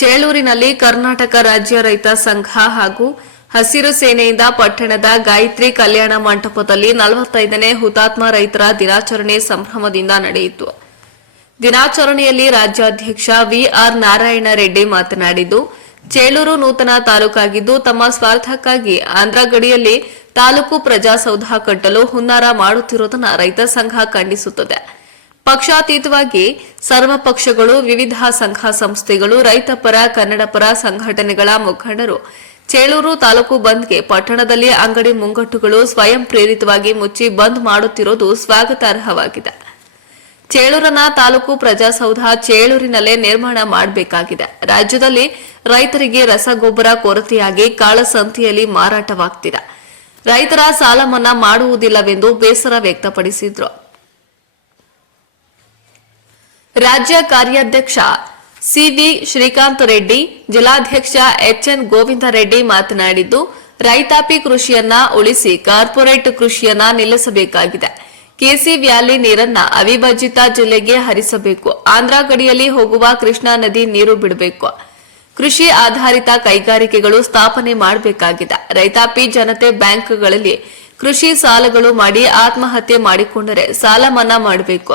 ಚೇಳೂರಿನಲ್ಲಿ ಕರ್ನಾಟಕ ರಾಜ್ಯ ರೈತ ಸಂಘ ಹಾಗೂ ಹಸಿರು ಸೇನೆಯಿಂದ ಪಟ್ಟಣದ ಗಾಯತ್ರಿ ಕಲ್ಯಾಣ ಮಂಟಪದಲ್ಲಿ ನಲವತ್ತೈದನೇ ಹುತಾತ್ಮ ರೈತರ ದಿನಾಚರಣೆ ಸಂಭ್ರಮದಿಂದ ನಡೆಯಿತು. ದಿನಾಚರಣೆಯಲ್ಲಿ ರಾಜ್ಯಾಧ್ಯಕ್ಷ ವಿಆರ್ ನಾರಾಯಣ ರೆಡ್ಡಿ ಮಾತನಾಡಿದ್ದು, ಚೇಳೂರು ನೂತನ ತಾಲೂಕಾಗಿದ್ದು ತಮ್ಮ ಸ್ವಾರ್ಥಕ್ಕಾಗಿ ಆಂಧ್ರ ಗಡಿಯಲ್ಲಿ ತಾಲೂಕು ಪ್ರಜಾಸೌಧ ಕಟ್ಟಲು ಹುನ್ನಾರ ಮಾಡುತ್ತಿರುವುದನ್ನು ರೈತ ಸಂಘ ಖಂಡಿಸುತ್ತದೆ. ಪಕ್ಷಾತೀತವಾಗಿ ಸರ್ವ ಪಕ್ಷಗಳು, ವಿವಿಧ ಸಂಘ ಸಂಸ್ಥೆಗಳು ರೈತಪರ ಕನ್ನಡಪರ ಕನ್ನಡ ಪರ ಸಂಘಟನೆಗಳ ಮುಖಂಡರು, ಚೇಳೂರು ತಾಲೂಕು ಬಂದ್ಗೆ ಪಟ್ಟಣದಲ್ಲಿ ಅಂಗಡಿ ಮುಂಗಟ್ಟುಗಳು ಸ್ವಯಂ ಪ್ರೇರಿತವಾಗಿ ಮುಚ್ಚಿ ಬಂದ್ ಮಾಡುತ್ತಿರುವುದು ಸ್ವಾಗತಾರ್ಹವಾಗಿದೆ. ಚೇಳೂರನ ತಾಲೂಕು ಪ್ರಜಾಸೌಧ ಚೇಳೂರಿನಲ್ಲೇ ನಿರ್ಮಾಣ ಮಾಡಬೇಕಾಗಿದೆ. ರಾಜ್ಯದಲ್ಲಿ ರೈತರಿಗೆ ರಸಗೊಬ್ಬರ ಕೊರತೆಯಾಗಿ ಕಾಳಸಂತೆಯಲ್ಲಿ ಮಾರಾಟವಾಗ್ತಿದೆ. ರೈತರ ಸಾಲ ಮನ್ನಾ ಮಾಡುವುದಿಲ್ಲವೆಂದು ಬೇಸರ ವ್ಯಕ್ತಪಡಿಸಿದ್ರು. ರಾಜ್ಯ ಕಾರ್ಯಾಧ್ಯಕ್ಷ ಸಿವಿ ಶ್ರೀಕಾಂತ್ ರೆಡ್ಡಿ, ಜಿಲ್ಲಾಧ್ಯಕ್ಷ ಎಚ್ಎನ್ ಗೋವಿಂದ ರೆಡ್ಡಿ ಮಾತನಾಡಿದ್ದು, ರೈತಾಪಿ ಕೃಷಿಯನ್ನ ಉಳಿಸಿ ಕಾರ್ಪೊರೇಟ್ ಕೃಷಿಯನ್ನ ನಿಲ್ಲಿಸಬೇಕಾಗಿದೆ. ಕೆಸಿ ವ್ಯಾಲಿ ನೀರನ್ನ ಅವಿಭಜಿತ ಜಿಲ್ಲೆಗೆ ಹರಿಸಬೇಕು. ಆಂಧ್ರ ಗಡಿಯಲ್ಲಿ ಹೋಗುವ ಕೃಷ್ಣಾ ನದಿ ನೀರು ಬಿಡಬೇಕು. ಕೃಷಿ ಆಧಾರಿತ ಕೈಗಾರಿಕೆಗಳು ಸ್ಥಾಪನೆ ಮಾಡಬೇಕಾಗಿದೆ. ರೈತಾಪಿ ಜನತೆ ಬ್ಯಾಂಕ್ಗಳಲ್ಲಿ ಕೃಷಿ ಸಾಲಗಳು ಮಾಡಿ ಆತ್ಮಹತ್ಯೆ ಮಾಡಿಕೊಂಡರೆ ಸಾಲ ಮನ್ನಾ ಮಾಡಬೇಕು.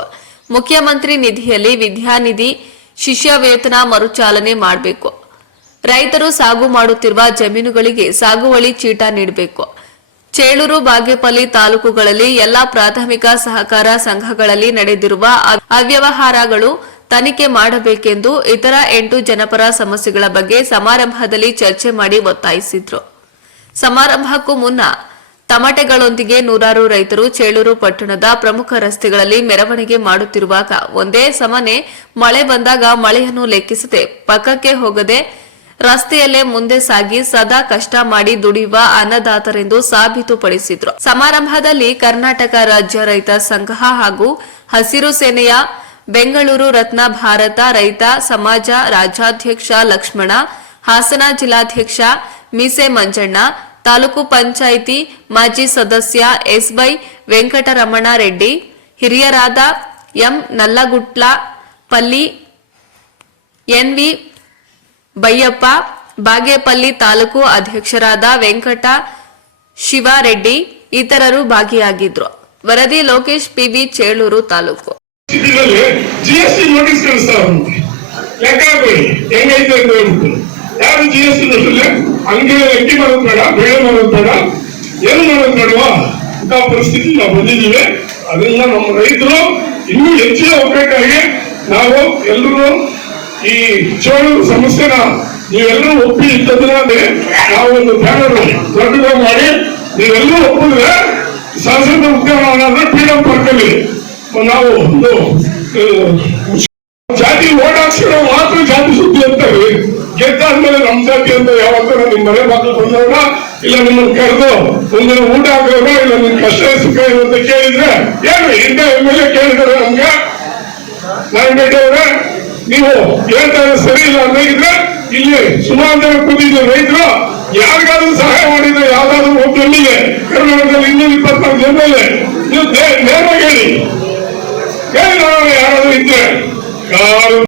ಮುಖ್ಯಮಂತ್ರಿ ನಿಧಿಯಲ್ಲಿ ವಿದ್ಯಾನಿಧಿ ಶಿಷ್ಯ ವೇತನ ಮರುಚಾಲನೆ ಮಾಡಬೇಕು. ರೈತರು ಸಾಗು ಮಾಡುತ್ತಿರುವ ಜಮೀನುಗಳಿಗೆ ಸಾಗುವಳಿ ಚೀಟ ನೀಡಬೇಕು. ಚೇಳೂರು ಬಾಗೇಪಲ್ಲಿ ತಾಲೂಕುಗಳಲ್ಲಿ ಎಲ್ಲಾ ಪ್ರಾಥಮಿಕ ಸಹಕಾರ ಸಂಘಗಳಲ್ಲಿ ನಡೆದಿರುವ ಅವ್ಯವಹಾರಗಳು ತನಿಖೆ ಮಾಡಬೇಕೆಂದು ಇತರ ಎಂಟು ಜನಪರ ಸಮಸ್ಯೆಗಳ ಬಗ್ಗೆ ಸಮಾರಂಭದಲ್ಲಿ ಚರ್ಚೆ ಮಾಡಿ ಒತ್ತಾಯಿಸಿದ್ರು. ಸಮಾರಂಭಕ್ಕೂ ಮುನ್ನ ತಮಟೆಗಳೊಂದಿಗೆ ನೂರಾರು ರೈತರು ಚೇಳೂರು ಪಟ್ಟಣದ ಪ್ರಮುಖ ರಸ್ತೆಗಳಲ್ಲಿ ಮೆರವಣಿಗೆ ಮಾಡುತ್ತಿರುವಾಗ ಒಂದೇ ಸಮನೆ ಮಳೆ ಬಂದಾಗ ಮಳೆಯನ್ನು ಲೆಕ್ಕಿಸದೆ ಪಕ್ಕಕ್ಕೆ ಹೋಗದೆ ರಸ್ತೆಯಲ್ಲೇ ಮುಂದೆ ಸಾಗಿ ಸದಾ ಕಷ್ಟ ಮಾಡಿ ದುಡಿಯುವ ಅನ್ನದಾತರೆಂದು ಸಾಬೀತುಪಡಿಸಿದ್ರು. ಸಮಾರಂಭದಲ್ಲಿ ಕರ್ನಾಟಕ ರಾಜ್ಯ ರೈತ ಸಂಘ ಹಾಗೂ ಹಸಿರು ಸೇನೆಯ ಬೆಂಗಳೂರು ರತ್ನ ಭಾರತ ರೈತ ಸಮಾಜ ರಾಜ್ಯಾಧ್ಯಕ್ಷ ಲಕ್ಷ್ಮಣ, ಹಾಸನ ಜಿಲ್ಲಾಧ್ಯಕ್ಷ ಮೀಸೆ ಮಂಜಣ್ಣ ತಾಲೂಕು ಪಂಚಾಯಿತಿ ಮಾಜಿ ಸದಸ್ಯ ಎಸ್ವೈ ವೆಂಕಟರಮಣ ರೆಡ್ಡಿ, ಹಿರಿಯರಾದ ಎಂ ನಲ್ಲಗುಟ್ಲ, ಪಲ್ಲಿ ಎನ್ವಿ ಬೈಯಪ್ಪ, ಬಾಗೇಪಲ್ಲಿ ತಾಲೂಕು ಅಧ್ಯಕ್ಷರಾದ ವೆಂಕಟ ಶಿವಾರೆಡ್ಡಿ ಇತರರು ಭಾಗಿಯಾಗಿದ್ರು. ವರದಿ Lokesh PV Chelur taluk. GST notice ಅಂತ ಯಾರು ಜಿ ಎಸ್ ಟಿ ಹಂಗೆ ಅಕ್ಕಿ ಮಾಡೋದು ಬೇಡ, ಬೇಳೆ ಮಾಡೋದು ಬೇಡ. ಏನು ಮಾಡೋದು ಬೇಡವಾ? ಪರಿಸ್ಥಿತಿ ನಾವು ಬಂದಿದ್ದೀವಿ. ಅದೆಲ್ಲ ನಮ್ಮ ರೈತರು ಇನ್ನೂ ಹೆಚ್ಚಿನ ಒಗ್ಗಟ್ಟಾಗಿ ನಾವು ಎಲ್ಲರೂ ಈ ಚೋಳು ಸಮಸ್ಯೆನ ನೀವೆಲ್ಲರೂ ಒಪ್ಪಿ ಇದ್ದದ್ರೆ ನಾವು ಒಂದು ಬ್ಯಾನರ್ ದೊಡ್ಡ ಮಾಡಿ ನೀವೆಲ್ಲರೂ ಒಪ್ಪಿದ್ರೆ ಶಾಸನ ಉದ್ಯಾನವನ ಫ್ರೀಡಂ ಪಾರ್ಕ್ ಅಲ್ಲಿ ನಾವು ಒಂದು ಜಾತಿ ಓಡಾಡ್ಸಿರೋ ಮಾತ್ರ ಜಾತಿ ಸುದ್ದಿ ಅಂತಾರೆ ಗೆದ್ದಾದ್ಮೇಲೆ ನಮ್ ಜಾತಿ ಅಂತ ಯಾವತ್ತೂ ನಿಮ್ ಮನೆ ಮಕ್ಕಳು ಬಂದವ್ರ ಇಲ್ಲ ನಿಮ್ಮನ್ನ ಕರೆದು ಒಂದಿನ ಊಟ ಹಾಕೋರ ಇಲ್ಲ ನಿಮ್ ಕಷ್ಟ ಸುಖ ಅಂತ ಕೇಳಿದ್ರೆ, ಏನು ಹಿಂದೆ ಎ ಕೇಳಿದಾರೆ ನಮ್ಗೆ? ನಾರಾಯಣ ಅವರೇ ನೀವು ಹೇಳ್ತಾರೆ ಸರಿ ಇಲ್ಲ ಇದ್ರೆ ಇಲ್ಲಿ ಸುಮಾರು ಜನ ರೈತರು ಯಾರಿಗಾದ್ರೂ ಸಹಾಯ ಮಾಡಿದ್ರೆ ಯಾವ್ದಾದ್ರು ಒಬ್ಬ ಎಲ್ಲಿಗೆ ಕರ್ನಾಟಕದಲ್ಲಿ ಇನ್ನೂರ ಇಪ್ಪತ್ನಾಲ್ಕು ಜನ ನೀವು ನೇರವಾಗಿ ಹೇಳಿ. ಹೇಳಿ ಯಾರಾದ್ರೂ ಇದ್ರೆ. Calma.